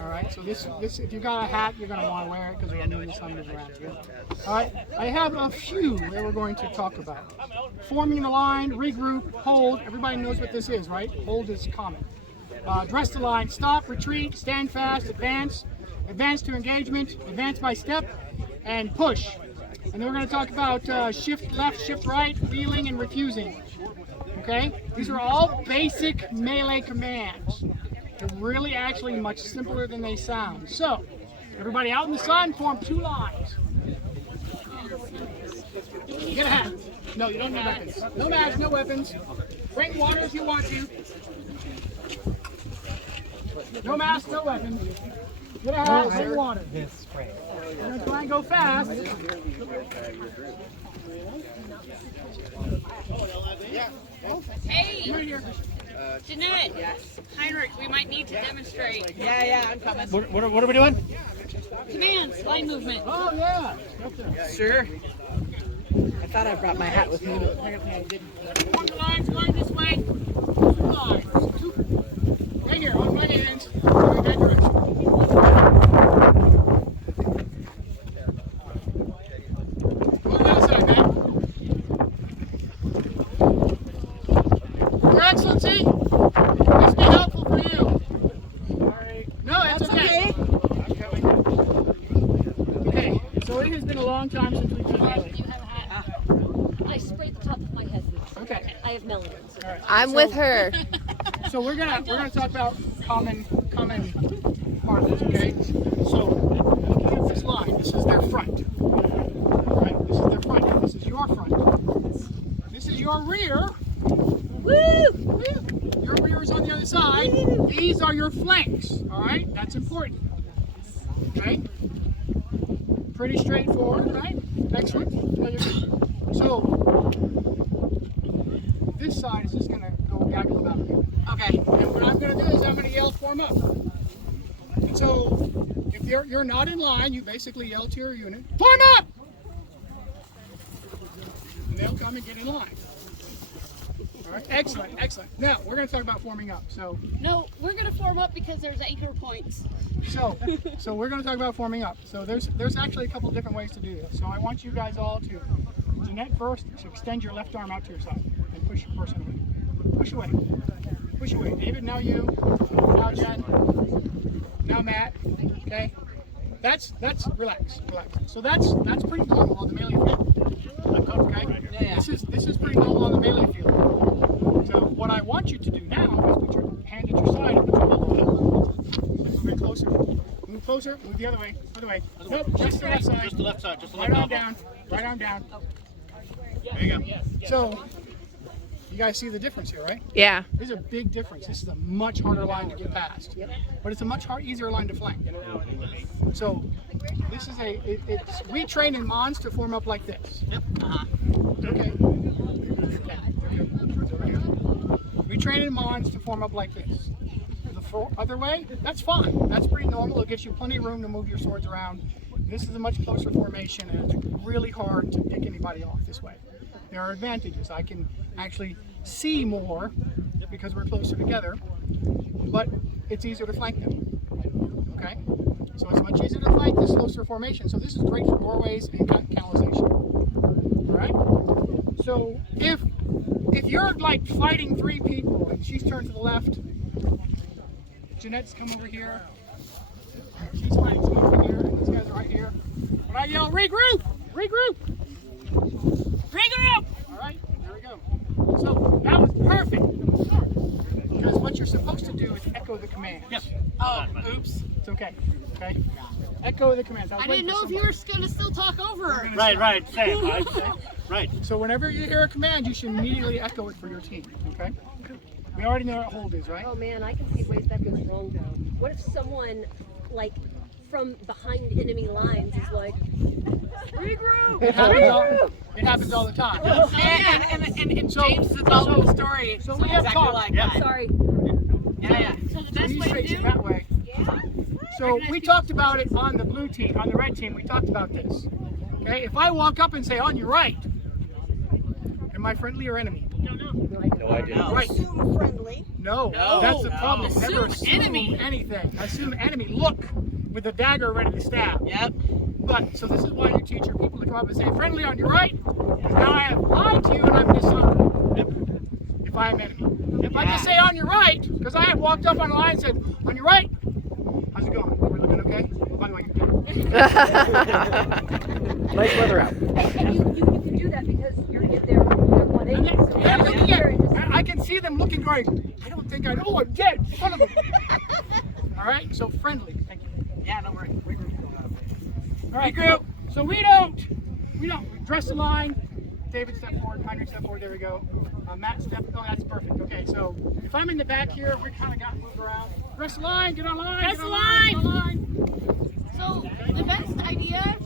All right, so this if you got a hat, you're going to want to wear it because we know the sun is around you. All right, I have a few that we're going to talk about. Forming the line, regroup, hold. Everybody knows what this is, right? Hold is common. Dress the line, stop, retreat, stand fast, advance, advance to engagement, advance by step, and push. And then we're going to talk about shift left, shift right, feeling, and refusing. Okay? These are all basic melee commands. They're really actually much simpler than they sound. So, everybody out in the sun, form 2 lines. Get a hat. No, you don't need weapons. No mags, no weapons. Bring water if you want to. No mask, no weapons. Get a hat, bring water. We're going to try and go fast. Hey, Right here. Jeanette. Yes. Heinrich, we might need to demonstrate. Yeah, I'm coming. What are we doing? Commands, line movement. Oh, yeah. Sure. I thought I brought my hat with me, but apparently I didn't. Form the lines going this way. 2 lines. Right here, on my hands. Going that direction. Go on the other side, man. Your Excellency, this be helpful for you. Sorry. No, it's okay. Okay, so it has been a long time since we've done that. You have a hat. I sprayed the top of my head with it. Okay. I have melanin. All right. I'm with her. So we're gonna talk about common markers, okay? So here's this line. This is their front. Right? This is their front. This is your front. This is your rear. Woo! Your rear is on the other side. These are your flanks. All right? That's important. Okay? Pretty straightforward, right? Excellent. So this side is just gonna go gaggle about here. Okay. And what I'm going to do is I'm going to yell form up. And so if you're not in line, you basically yell to your unit, form up! And they'll come and get in line. All right, excellent, excellent. Now, we're going to talk about forming up. So No, we're going to form up because there's anchor points. so we're going to talk about forming up. So there's actually a couple different ways to do this. So I want you guys all to, Jeanette first, to extend your left arm out to your side and push your person away. Push away. Push away. David, now you. Now Jen. Now Matt. Okay? That's relax. So that's pretty normal on the melee field. Okay? Yeah. This is pretty normal on the melee field. So what I want you to do now is put your hand at your side and put your elbow down. Move it closer. Move closer. Move the other way. Other way. Nope, just the left side. Just the left side. Just the Right left arm elbow. down. Right arm down. There you go. So you guys see the difference here, right? Yeah. There's a big difference. This is a much harder line to get past, but it's a much easier line to flank. So this is we train in Mons to form up like this. Yep. Okay. We train in Mons to form up like this. The other way, that's fine. That's pretty normal. It gives you plenty of room to move your swords around. This is a much closer formation, and it's really hard to pick anybody off this way. There are advantages. I can actually see more because we're closer together, but it's easier to flank them. Okay? So it's much easier to flank this closer formation. So this is great for doorways and canalization. All right? So if you're like fighting 3 people and she's turned to the left, Jeanette's come over here, she's fighting some over here, and these guys are right here. When I yell regroup, regroup, regroup. All right, there we go. So that was perfect because what you're supposed to do is echo the commands. Yes. Oh, oops. It's okay. Okay. Echo the commands. I didn't know if you were going to still talk over her. Right. Same. Right. So whenever you hear a command, you should immediately echo it for your team. Okay. We already know what hold is, right? Oh man, I can see ways that goes wrong though. What if someone, like, from behind enemy lines is like, regroup! It happens all the time. And James is all the story. So So we have exactly talked. like Yeah. that. Sorry. Yeah. So the So best he's way to facing do that way. So we talked about it on the blue team, on the red team, we talked about this. Okay, if I walk up and say on your right, am I friendly or enemy? No idea. Right. Assume friendly. No, No. that's the problem. Assume Never assume enemy. anything. Assume enemy. Look with the dagger ready to stab. Yep. But, so this is why you teach your people to come up and say, friendly on your right. Now I have lied to you and I'm dishonored. If I am enemy. If I just say on your right, because I have walked up on the line and said, on your right. How's it going? Are we looking okay? Oh, by the way, Nice weather out. And you can do that because you're in their 180. and So they're looking they're in at, I can see them looking going, I don't think I know, I'm dead. Son of a. All right, so friendly. Thank you. Yeah, don't worry. All right, group. So we don't dress the line. David, step forward. Heinrich, step forward. There we go. Matt, step. Oh, that's perfect. Okay, so if I'm in the back here, we kind of got moved around. Dress the line. Get on line. Dress get the on line. Get on line. So the best idea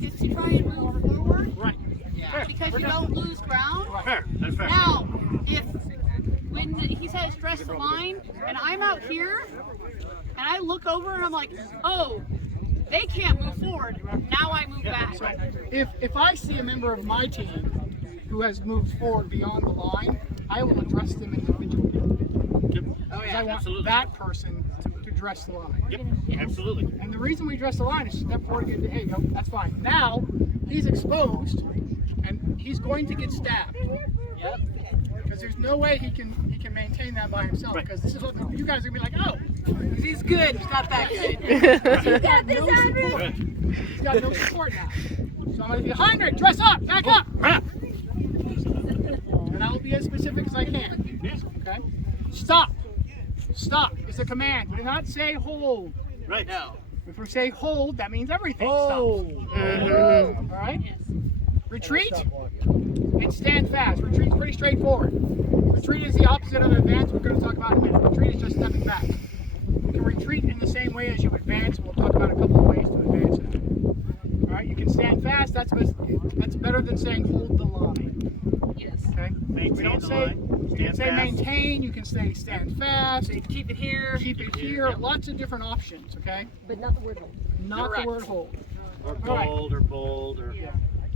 is to try and move forward Right. Fair. because We're you done. don't lose ground. Fair. That's fair. Now, if when he says dress the line and I'm out here and I look over and I'm like, oh, they can't move forward. Now I move back. So if I see a member of my team who has moved forward beyond the line, I will address them individually. Oh Because I want absolutely. that person to dress the line. Yep. Absolutely. And the reason we dress the line is step forward and get hey, go, that's fine. Now he's exposed and he's going to get stabbed. Yep. Because there's no way he can maintain that by himself. Right. Because this is what you guys are gonna be like, oh, He's good. He's not that good. he's got no support. He's got no support now. So I'm gonna be Heinrich, dress up, back up. And I will be as specific as I can. Yes. Okay? Stop. Stop is a command. We do not say hold. Right. No. If we say hold, that means everything Oh. stops. All right? Retreat and stand fast. Retreat's pretty straightforward. Retreat is the opposite of advance. We're going to talk about in a minute. Retreat is just stepping back. You can retreat in the same way as you advance. We'll talk about a couple of ways to advance it. All right? You can stand fast. That's better than saying hold the line. Yes. Okay? Maintain We don't the say, line. you can Stand say fast. maintain. You can say stand fast. Keep it here. Keep it here. Lots of different options. Okay? But not the word hold. Not Correct. the word hold. Or All right. bold or bold or.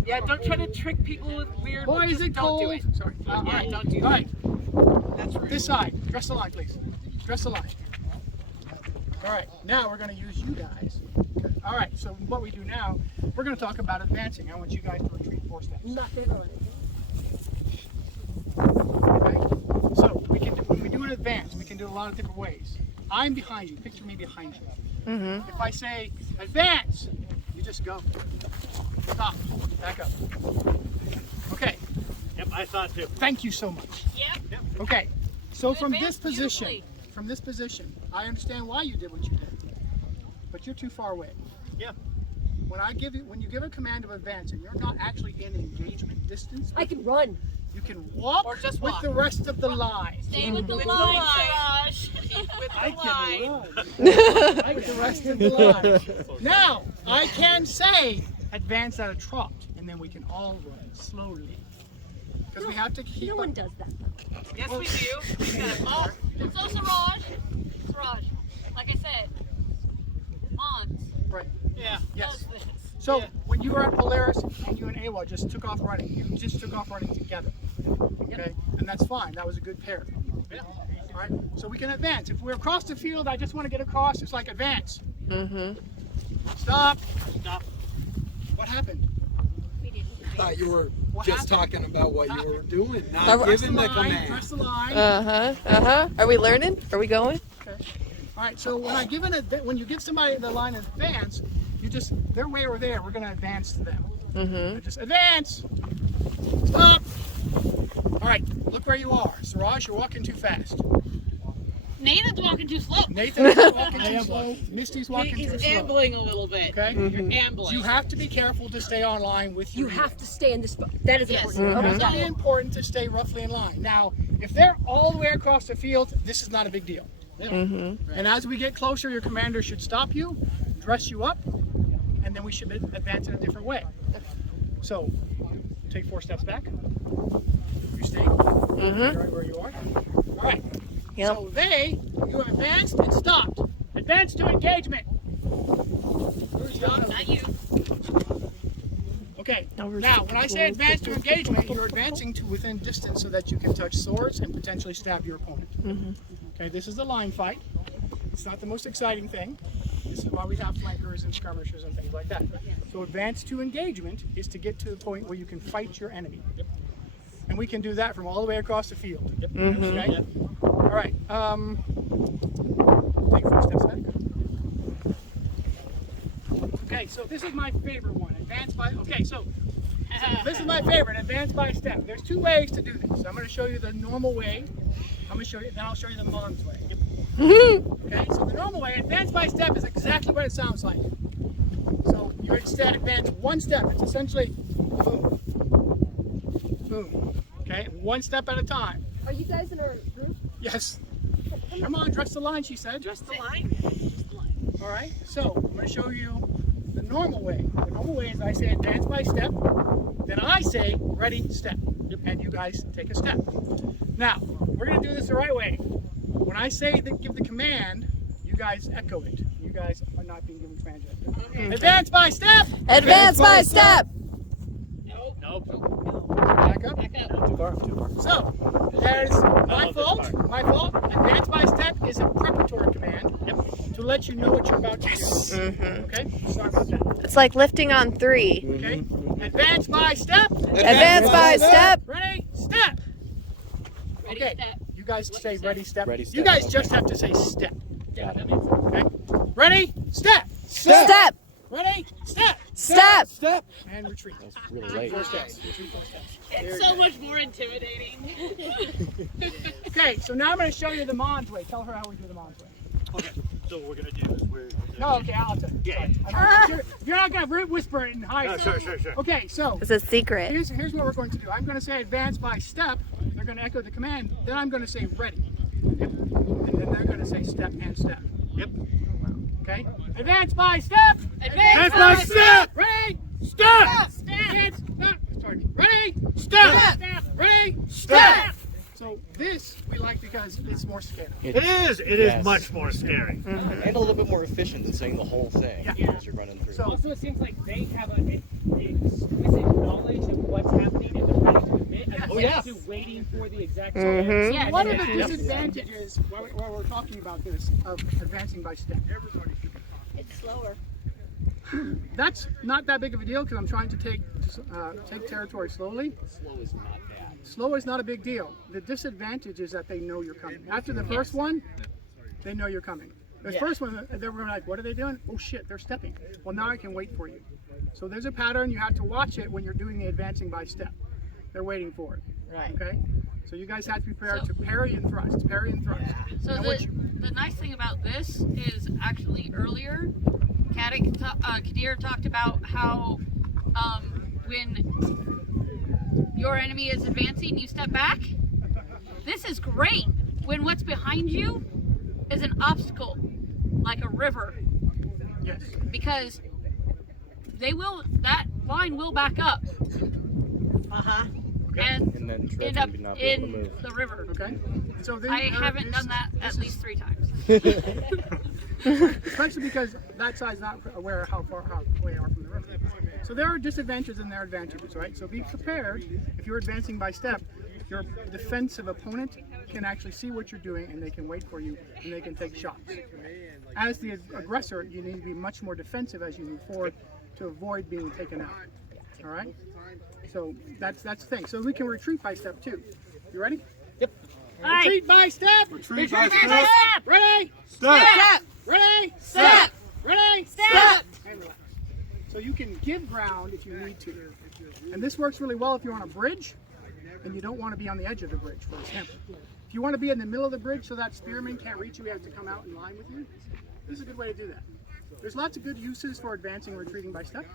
Yeah, don't try to trick people with weird. Boy, is just it don't cold. do it. Sorry. All Yeah, right. don't do All that. right. That's rude. This side. Dress the line, please. Dress the line. All right. Now we're going to use you guys. All right. So what we do now, we're going to talk about advancing. I want you guys to retreat 4 steps. Not gonna go Okay. So we can when we do an advance, we can do a lot of different ways. I'm behind you. Picture me behind you. If I say advance, you just go. Stop. Back up. Okay. Yep. I thought too. Thank you so much. Yep. Okay. So from this advanced position, I understand why you did what you did, but you're too far away. Yeah. When you give a command of advance and you're not actually in engagement distance, I can run. you can walk Or just with walk. the rest of the line. Stay with the With the line, line. Siraj. With I the can line. run with the rest of the line. Now, I can say advance at a trot, and then we can all run slowly. Because we have to keep No up. one does that. Yes, we do. We got a bar. So Siraj, like I said, Mons Right. Yeah. Yes. does this. So Yeah. when you were at Polaris and you and AWA just took off running, you just took off running together. Okay? And that's fine. That was a good pair. Yeah. All right? So we can advance. If we're across the field, I just want to get across. It's like advance. Stop. Stop. What happened? Thought you were What just happened? talking about what you were doing, not Press giving the line. command. Press the line. Are we learning? Are we going? Okay. All right. So when you give somebody the line in advance, they're way over there. We're going to advance to them. Just advance. Stop. All right. Look where you are. Siraj, you're walking too fast. Nathan's walking too slow. Nathan's walking too slow. Misty's walking too He's slow. ambling a little bit. Okay. You're ambling. You have to be careful to stay on line with You your have to stay in this spot. That is Yes. important. It's really important to stay roughly in line. Now, if they're all the way across the field, this is not a big deal. And as we get closer, your commander should stop you, dress you up, and then we should advance in a different way. So, take 4 steps back. You stay right where you are. All right. Yep. So you have advanced and stopped. Advance to engagement. Stop. Not you. Okay, now when I say advance to engagement, you're advancing to within distance so that you can touch swords and potentially stab your opponent. Okay, this is a line fight. It's not the most exciting thing. This is why we have flankers and skirmishers and things like that. So advance to engagement is to get to the point where you can fight your enemy. And we can do that from all the way across the field. Okay? All right. Take 4 steps back. Okay, so this is my favorite one. Advance by. Okay, so this is my favorite. Advance by step. There's 2 ways to do this. I'm going to show you the normal way. I'm going to show you. Then I'll show you the Mons way. Okay, so the normal way, advance by step, is exactly what it sounds like. So you instead advance 1 step. It's essentially boom, boom. Okay, 1 step at a time. Are you guys in a group? Yes. Come on, dress the line, she said. Just the line. All right, so I'm going to show you the normal way. The normal way is I say advance by step, then I say ready, step, and you guys take a step. Now, we're going to do this the right way. When I say that, give the command, you guys echo it. You guys are not being given command yet. Advance by step! Advance by step! Nope. Back up. Too far. So, there's my fault. My fault. Advance by step is a preparatory command to let you know what you're about to do. Okay? Sorry about that. It's like lifting on 3. Okay? Advance by step. Advance by step! Ready, step. Ready, Okay. step. You guys say ready, step. Ready, step. You guys just have to say step. Okay? Ready, step. Step! Ready, step. Step! Step. And retreat. Really late. 4 steps. Retreat 4 steps. It's so much more intimidating. Okay, so now I'm going to show you the Mons way. Tell her how we do the Mons way. Okay. So what we're gonna do is we're. No, okay, I'll tell you. Yeah. Sorry. You're not going to whisper it and hide No, it. sure. Okay, so It's a secret. here's what we're going to do. I'm going to say advance by step. They're going to echo the command. Then I'm going to say ready. Yep. And then they're going to say step and step. Yep. Okay? Advance by step. Advance by step. Ready. Step. Advance. Sorry. Ready. Step. Ready. Step. So this we like because it's more scary. It is. It is much more scary. And a little bit more efficient than saying the whole thing Yeah. as you're running through. So Also, it seems like they have an exquisite knowledge of what's happening and they're ready to commit as Yeah. opposed to waiting for the exact time. Yeah, one of the yeah. disadvantages while we're talking about this of advancing by step. It's slower. That's not that big of a deal because I'm trying to take territory slowly. Slow is not a big deal. The disadvantage is that they know you're coming. After the first one, they know you're coming. The first one, they were like, what are they doing? Oh shit, they're stepping. Well, now I can wait for you. So there's a pattern. You have to watch it when you're doing the advancing by step. They're waiting for it. Right. Okay? So you guys have to be prepared to parry and thrust. Parry and thrust. So Now what you- the nice thing about this is actually earlier, Kadir talked about how when your enemy is advancing, you step back. This is great when what's behind you is an obstacle, like a river, Yes. because that line will back up and And then end up not be able to in move. the river. Okay? So then, I haven't done that at least 3 times. Especially because that side's not aware of how way they are from the river. So there are disadvantages and there are advantages, right? So be prepared. If you're advancing by step, your defensive opponent can actually see what you're doing and they can wait for you and they can take shots. As the aggressor, you need to be much more defensive as you move forward to avoid being taken out. All right? So that's the thing. So we can retreat by step too. You ready? Right. Retreat by step. Retreat by step. Ready? Step. Ready? Step. Ready? Step. And relax. So you can give ground if you need to. And this works really well if you're on a bridge and you don't want to be on the edge of the bridge, for example. If you want to be in the middle of the bridge so that spearman can't reach you, he has to come out in line with you. This is a good way to do that. There's lots of good uses for advancing and retreating by step.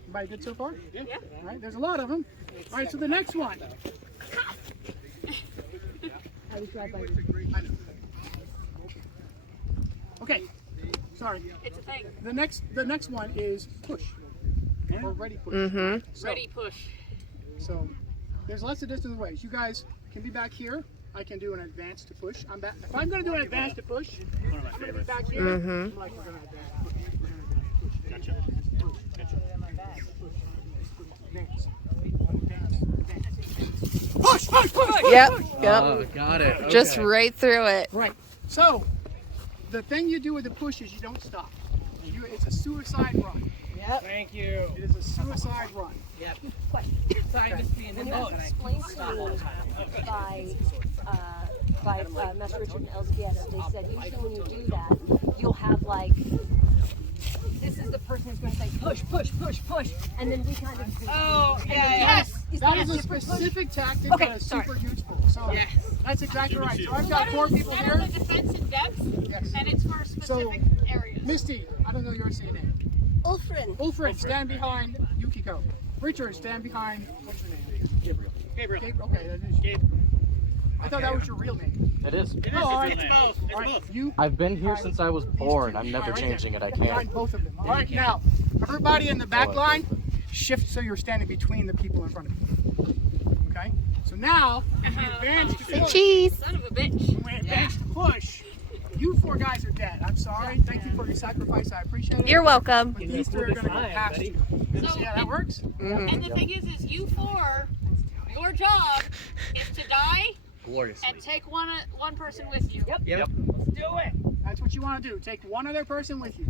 Everybody good so far? Yeah. All right, there's a lot of them. All right, so the next one. I was right by you. I know. Okay, sorry. It's a thing. The next one is push or ready push. So, Ready, push. So there's lots of different ways. You guys can be back here. I can do an advance to push. I'm back. If I'm going to do an advance to push, I'm going to be back here. I'm like, we're going to advance to push. We're going to advance to push. Gotcha. advance. Advance, advance. Push, push, push! Yep. Oh, Yep. got it. Okay. Just right through it. Right. So, the thing you do with the push is you don't stop. It's a suicide run. Thank you. It is a suicide run. Sorry, I missed being When in it was explained to me by Master Richard and Elzbieta, they said usually when you do that, you'll have like, this is the person who's going to say push, push, push, push, and then we kind of. Oh, and then yeah. That is a different push? specific tactic Okay, that is sorry. super useful. So that's exactly right. So I've got 4 people That here. is a defense in depth, Yes. and it's for specific areas. Misty, I don't know your name. Ulfrin. Ulfrid, stand behind Yukiko. Richard, stand behind, what's your name? Gabriel. Okay, that is Gabriel. I thought that was your real name. It is. It is. Oh, all right. It's both. It's All right, both. you I've been here since I was born. I'm never All right, changing it. I behind can't. both of them. All right, now, everybody in the back line, shift so you're standing between the people in front of you. Okay? So now, when we advance to push, Cheese. Son of a bitch. when we advance to push, you 4 guys are dead. I'm sorry. Thank you for your sacrifice. I appreciate it. You're welcome. But these 3 are going to go past you. See how that works? And the thing is you 4, your job is to die Gloriously. and take one person with you. Yep. Do it. That's what you want to do. Take one other person with you.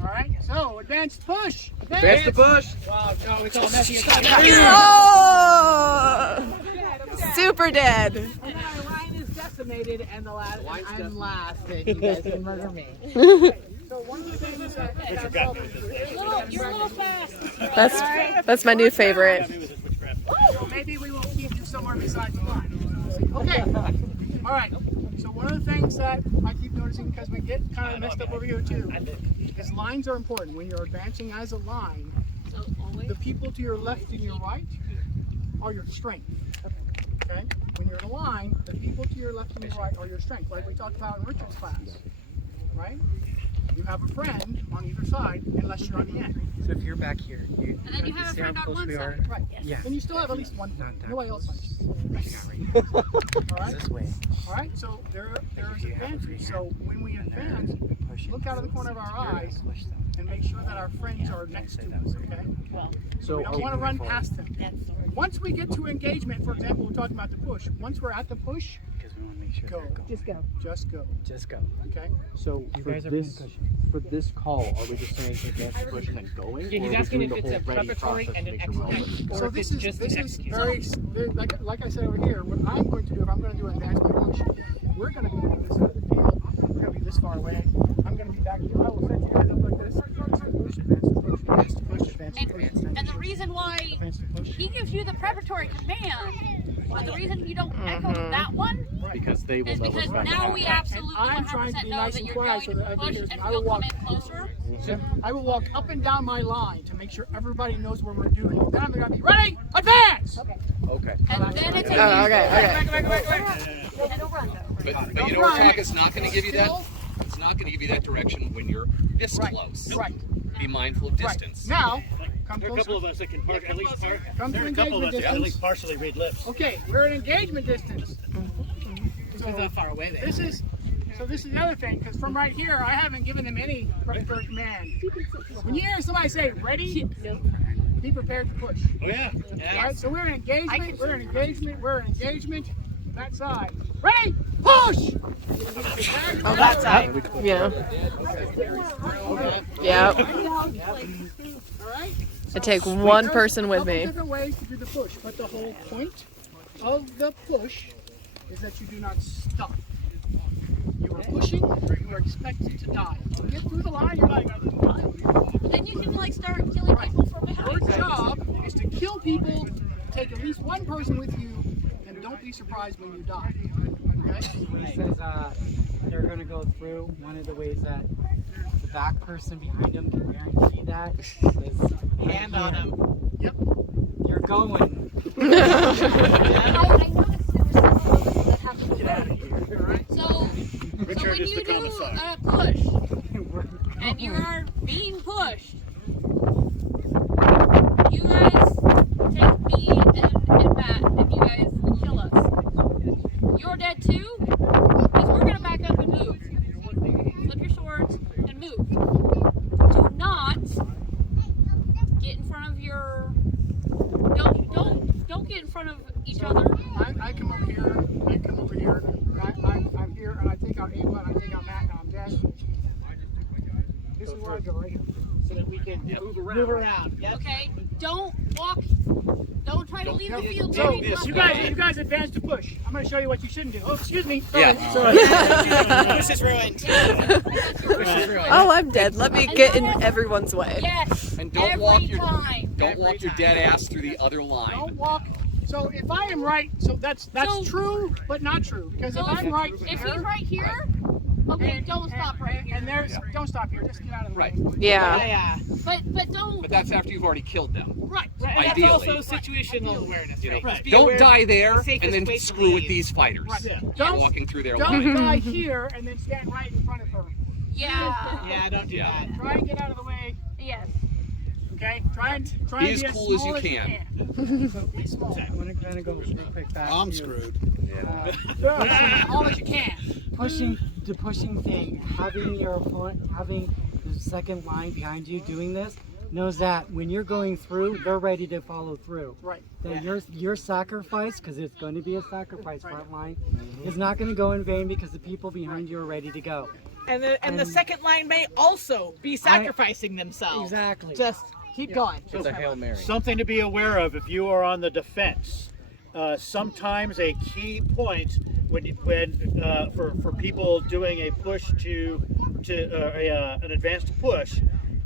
All right? So, advance push. Advance the push. Wow, no, it's all messy. Oh! Super dead. And then our line is decimated, and I'm last, and you guys can murder me. So one of the things that You're a little fast. That's my new favorite. so maybe we will keep you somewhere besides the line. Okay. All right. So one of the things that I keep noticing, because we get kind of messed up over here too, is lines are important. When you're advancing as a line, So always. the people to your left and your right are your strength. Okay? When you're in a line, the people to your left and your right are your strength, like we talked about in Richard's class. Right? You have a friend on either side, unless you're on the end. So if you're back here, you And then you have a friend on one side. Right. Yeah. And you still have at least one friend. Nobody else likes you. All right? this way. All right, so there is advantage. So when we advance, look out of the corner of our eyes and make sure that our friends are next to us, okay? So We don't want to run past them. Once we get to engagement, for example, we're talking about the push. Once we're at the push, Because we want to make sure go. Just go. Just go, Just go. okay? So You for guys are this being for this call, are we just saying advance the push and then going? Yeah, or he's are we asking doing if the it's a whole ready preparatory process and to an make sure we're all ready? execute, or So if this it's is just an execute. very like I said over here. What I'm going to do, if I'm going to do an advancement push, we're going to be on this side of the field. We're going to be this far away. I'm going to be back here. I will set you guys up like this. Push, advance, push, advance, push, advance, push, And the reason why advance, push. he gives you the preparatory command, but the reason you don't echo that one Because they will is know because what's going to now happen. we absolutely I'm trying to 100% be know nice that and you're quiet going so to that I push can and I we'll will come walk. in closer. I will walk up and down my line to make sure everybody knows what we're doing. Then I'm going to be ready, advance! Okay. And then it's Oh, okay. And a run. But you know where talk is not going to give you that. It's not going to give you that direction when you're this close. Right, Be mindful of right. distance. Now, come There are a couple closer. of us that can at least Come to there are a couple of engagement us that can at least distance. partially read lips. Okay, we're at engagement distance. Because how far away they This is the other thing, because from right here, I haven't given them any preparatory command. When you hear somebody say ready, be prepared to push. Oh yeah. All right, so we're in engagement, we're in engagement, we're in engagement. That side. Ready, push! Oh, that side. Yeah. Yep. All right? I take one person with There's me. different ways to do the push, but the whole point of the push is that you do not stop. You are pushing, you are expected to die. You get through the line, you're like, Then you can like start killing people from your behind. job is to kill people, take at least one person with you, and don't be surprised when you die. Okay? He says they're going to go through. One of the ways that the back person behind him can guarantee that is hand on him. Yep. You're going. I noticed there was some of us that have to go back. So Richard when is you the do commissar. a push and you are being pushed, you guys take me and Matt and you guys kill us. You're dead too, because we're gonna back up and move. Flip your swords and move. Do not get in front of your get in front of each other. I come over here. I come over here. I'm here, and I take out Ava, and I take out Matt, and I'm dead. This is where I go right here. So that we can move around. Yep. Okay, don't walk. Don't try to leave the field. So very you left. guys advance to push. I'm going to show you what you shouldn't do. Oh, excuse me. Yeah. Sorry. Push is ruined. Oh, I'm dead. Let me get in everyone's way. Yes. And don't every walk your time. dead ass through the other line. Don't walk. So if I am right, so that's So- true, but not true. Because if I'm right If here, he's right here, okay, don't stop right here. and there's, don't stop here. Just get out of the way. Right. Yeah. Yeah. But don't. But that's after you've already killed them. Right. And that's Ideally. also situational awareness, You know, right? Just be don't aware die of the there safest and then way to screw with leave. these fighters. Right. Don't Walking through their Don't line. die here and then stand right in front of her. Yeah. Yeah, don't do Yeah. that. Try and get out of the way. Yes. Okay. Try and Be be as as cool as small you as you can. can. Be small. I want to kind of go real quick back. I'm to, screwed. As small as you can. Pushing thing, having your opponent, having the second line behind you doing this, knows that when you're going through, they're ready to follow through. Right. That your sacrifice, because it's going to be a sacrifice front line, is not going to go in vain because the people behind you are ready to go. And the second line may also be sacrificing themselves. Exactly. Just keep going. It's a Hail Mary. Something to be aware of if you are on the defense. Sometimes a key point for people doing a push to an advanced push,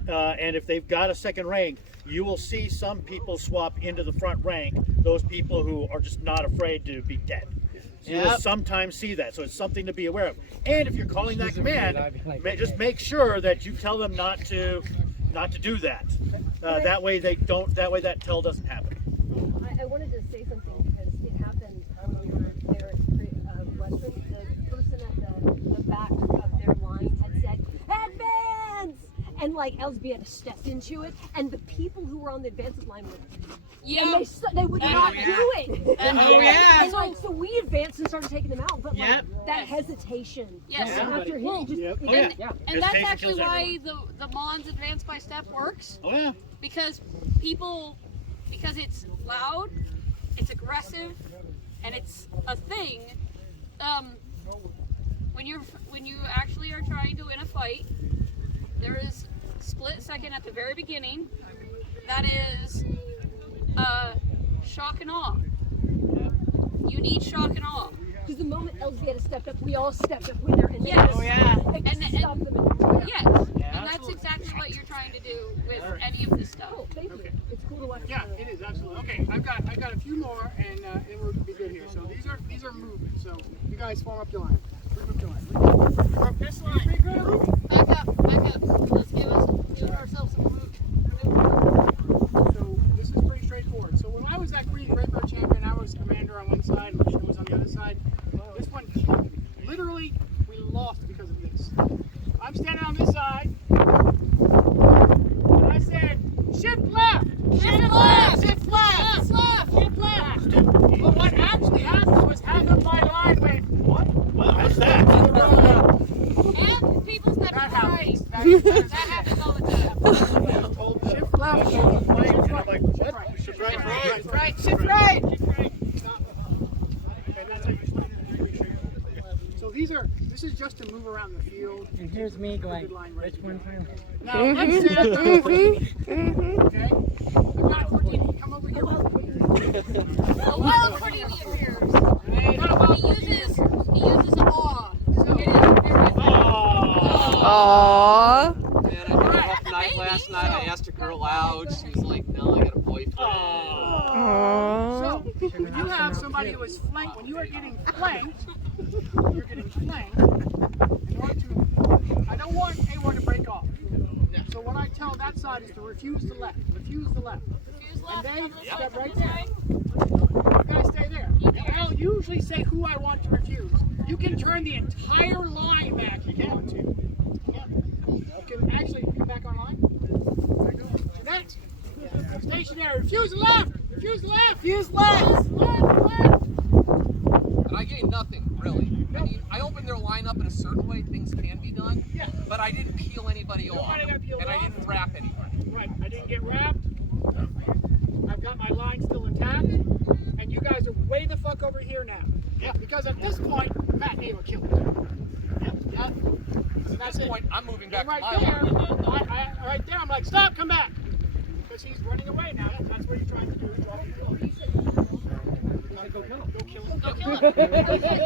and if they've got a second rank, you will see some people swap into the front rank. Those people who are just not afraid to be dead. So you will sometimes see that. So it's something to be aware of. And if you're calling that command, just make sure that you tell them not to do that. That way they don't. That way that tell doesn't happen. I wanted to say something because it happened when we were there at Western. The person at the back of their line had said, "Advance!" And like Elsbeth stepped into it, and the people who were on the advances line went, Yeah. and they would not do it. yeah. And so we advanced and started taking them out, but like that hesitation. Yes. After him, just And that's actually why the Mons advance by step works. Oh yeah. Because it's loud, it's aggressive, and it's a thing. When you actually are trying to win a fight, there is a split second at the very beginning that is shock and awe. You need shock and awe. because the moment Elsbeth stepped up, we all stepped up with her, and Yes. Oh yeah. stopped them in their tracks. Yes, and that's exactly what you're trying to do with any of this stuff. Oh, thank you. It's cool to watch. Yeah, it is absolutely. Okay, I've got a few more, and we'll be good here. So these are movements. So you guys form up your line. Form up this line. Back up. Let's give ourselves some room. So this is pretty straightforward. So when I was that Green Rapier champion, I was commander on one side, and Michelle was on the other side. This one killed me. Literally, we lost because of this. I'm standing on this side, and I said, shift left! Shift left! Shift left! Shift left! Shift left! But what actually happened was half of my line went, what? What's that? And people step That right. happens. That happens all the time. Shift left, shift right. And I'm like, what? Shift right. Right, shift right. Okay, that's how you stop. So this is just to move around the field. And here's me going, which one time? Now, let's say I've got a Cordelia, okay? I've got a Cordelia, come over here. A wild Cordelia appears. He uses awe. So it is very Aww. Man, I had a rough night last night. I asked a girl out. She was like, no, I got a boyfriend. Aww. So, when you have somebody who is flanked, when you are getting flanked, in order to, I don't want anyone to break off. So what I tell that side is to refuse the left. Refuse the left. Refuse left, And they step right this there. way. You guys stay there. And I'll usually say who I want to refuse. You can turn the entire line back if you want to. Yeah. You can actually come back online. Next. Stationary. Refuse left. Refuse left. Refuse left. Left. And I gained nothing, really. I mean, I opened their lineup in a certain way, things can be done, but I didn't peel anybody off, Nobody got peeled and I off. didn't wrap anybody. Right. I didn't get wrapped. I've got my line still intact. And Yeah, because at this point, Matt Nate will kill him. Yeah. At That's this it. point, I'm moving back Right to my there, line. right there, I'm like, stop, come back. Because he's running away now. That's what he's trying to do. Draw the kill. Go kill him. Go kill him. Go kill him.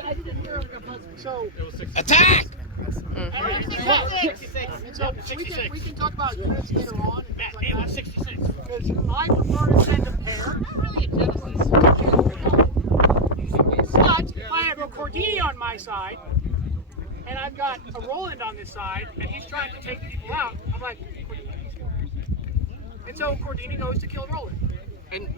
I didn't hear it. So, Attack! and so we can talk about units later on and things like It that. was 66. Because I prefer to send a pair. Not really a genesis. But if I have a Cordini on my side, and I've got a Roland on this side, and he's trying to take people out, I'm like, and so Cordini goes to kill Roland. And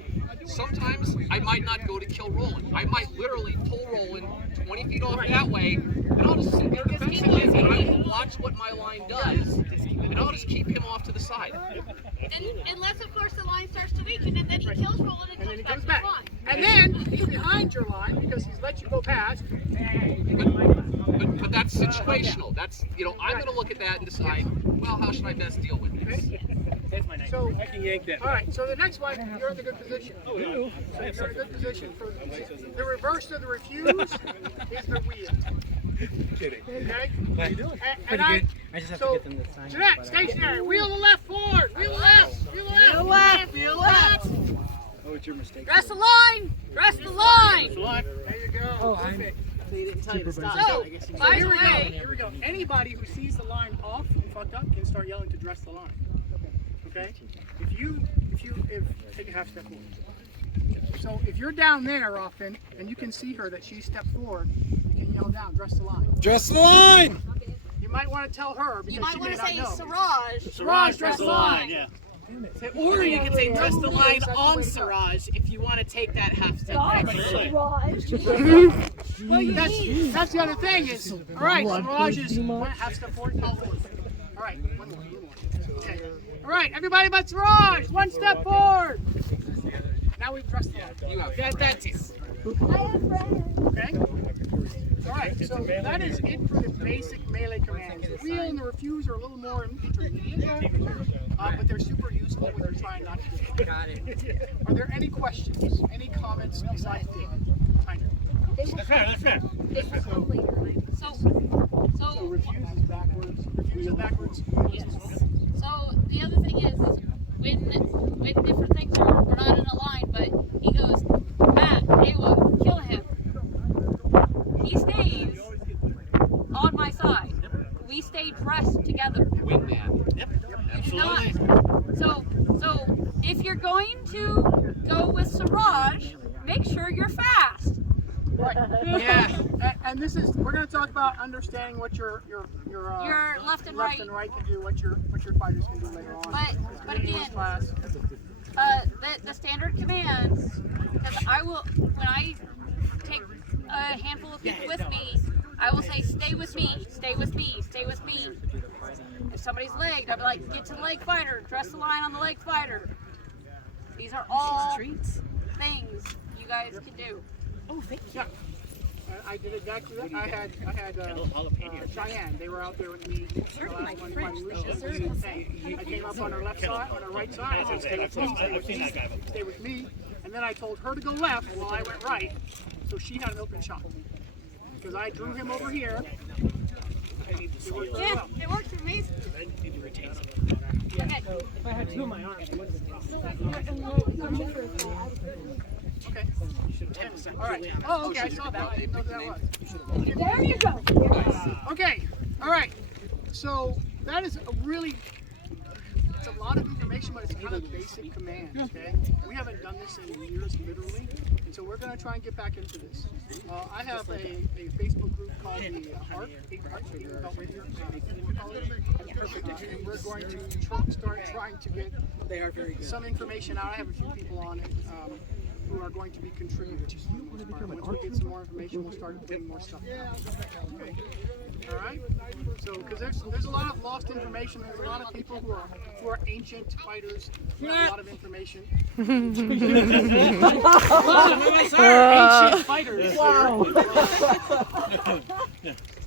sometimes I might not go to kill Roland. I might literally pull Roland 20 feet off that way, and I'll just sit there defensively, and I will watch what my line does, and I'll just keep him off to the side. Unless, of course, the line starts to weaken, and then he kills Roland And then and he comes comes back back. to the line. And then he's behind your line because he's let you go past. But that's situational. That's, I'm going to look at that and decide, well, how should I best deal with this? So, all right, so the next one, you're in the good position. So you're in a good position. For the reverse of the refuse is the wheel. Kidding. Okay? What are you doing? And Pretty good. I just have to get them to sign. Jeanette, stationary. Wheel the left forward. Wheel the left. Wheel the left. Wheel left. Wheel left. Oh, it's your mistake. Dress the line! Dress the line! There you go. Oh, Perfect. So you didn't tell you to stop. So, by Here the we go. way, Here we go. Anybody who sees the line off and fucked up can start yelling to dress the line. Okay? If take a half step forward. So if you're down there often and you can see her that she stepped forward, you can yell down, dress the line. Dress the line! You might want to tell her because you might she want may to not say know. Siraj. Siraj, dress the line. Yeah. Or you can say dress the line That's the on way to go. Siraj if you want to take that half step back. Well, that's the other thing is, all right, Siraj is half step forward, half forward. All right, one more. Okay. All right, everybody but Siraj, one step forward. Now we've dressed the line. You have That's it. Okay? All right, so that is it for the basic melee commands. The wheel and the refuse are a little more intermediate, but they're super useful when you're trying not to get caught. Got it. Are there any questions, any comments besides Tyner? That's fair. So refuse is backwards. Refuse is backwards. Yes. So the other thing is when different things we're not in a line, but he goes, Matt, Ayla, kill him. He stays on my side. We stay dressed together. wingman. Yep. You do Absolutely. not. So if you're going to go with Siraj, make sure you're fast. Right. Yeah. And this is we're going to talk about understanding what your left and left right. and right can do, what your fighters can do later on. But In this again, class. the standard commands, because when I take a handful of people with me, I will say, stay with me, stay with me, stay with me. If somebody's legged, I'll be like, get to the leg fighter, dress the line on the leg fighter. These are all things you guys can do. Oh, thank you. Yeah. I did exactly that. I had Cheyenne. They were out there with me. I came up on her left side, on her right side. I said, stay with me. And then I told her to go left while I went right. So she had an open shot. Because I drew him over here. It worked very Yeah, well. it worked for me. Okay. If I had two of my arms, it wouldn't have been a problem. Okay. All right. Oh, okay. I saw that. I didn't know who that was. There you go. Okay. All right. So that is it's a lot of information, but it's kind of basic commands, okay? We haven't done this in years, literally, and so we're going to try and get back into this. I have a Facebook group called the ARC, and we're going to start trying to get some information out. I have a few people on it who are going to be contributors. Once we get some more information, we'll start putting more stuff out. Okay? All right. So, because there's a lot of lost information. There's a lot of people who are ancient fighters who have a lot of information. Ancient fighters. Wow.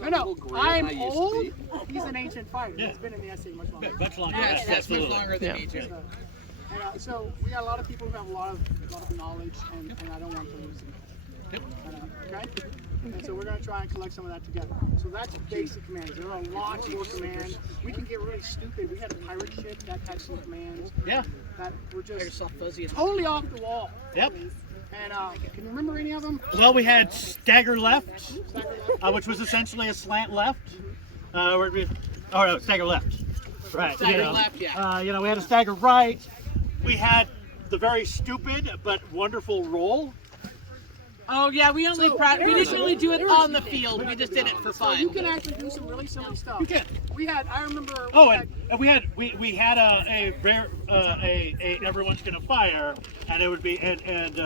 No, I'm old. He's an ancient fighter. He's been in the SCA much longer. Much longer. Yes, that's much absolutely. longer than me too. And so we got a lot of people who have a lot of knowledge, and I don't want to lose them. Okay? And so we're going to try and collect some of that together. So that's basic commands. There are lots more commands. We can get really stupid. We had a pirate ship that had some commands. Yeah. That were just Soft fuzzy. totally off the wall. Yep. And can you remember any of them? Well, we had stagger left, which was essentially a slant left. Oh no, stagger left. Right. Stagger left, yeah. We had a stagger right. We had the very stupid but wonderful roll. Oh yeah, we only we didn't really do it on the field. We just did it for So fun. you can actually do some really silly stuff. You can. We had. I remember. Oh, and we had a everyone's gonna fire, and it would be and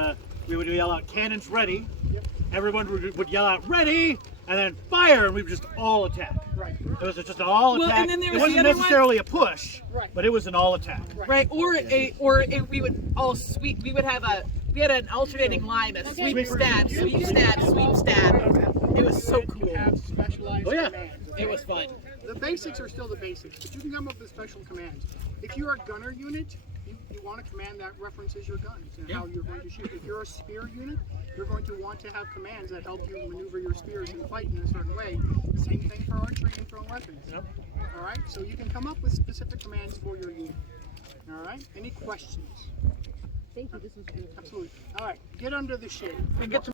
we would yell out cannons ready. Yep. Everyone would yell out ready, and then fire, and we would just all attack. Right. It was just an all attack. and then there It was wasn't the other necessarily a push, Right. but it was an all attack. Right, we would all sweep. We would have we had an alternating line of sweep stab, sweep stab, sweep stab. It was so cool. You have specialized Oh, yeah. commands. It was fun. The basics are still the basics, but you can come up with special commands. If you're a gunner unit, you want a command that references your guns and how you're going to shoot. If you're a spear unit, you're going to want to have commands that help you maneuver your spears and fight in a certain way. Same thing for archery and thrown weapons. Yep. All right, so you can come up with specific commands for your unit. All right, any questions? Thank you. This was beautiful. Absolutely. All right, get under the shade. We get to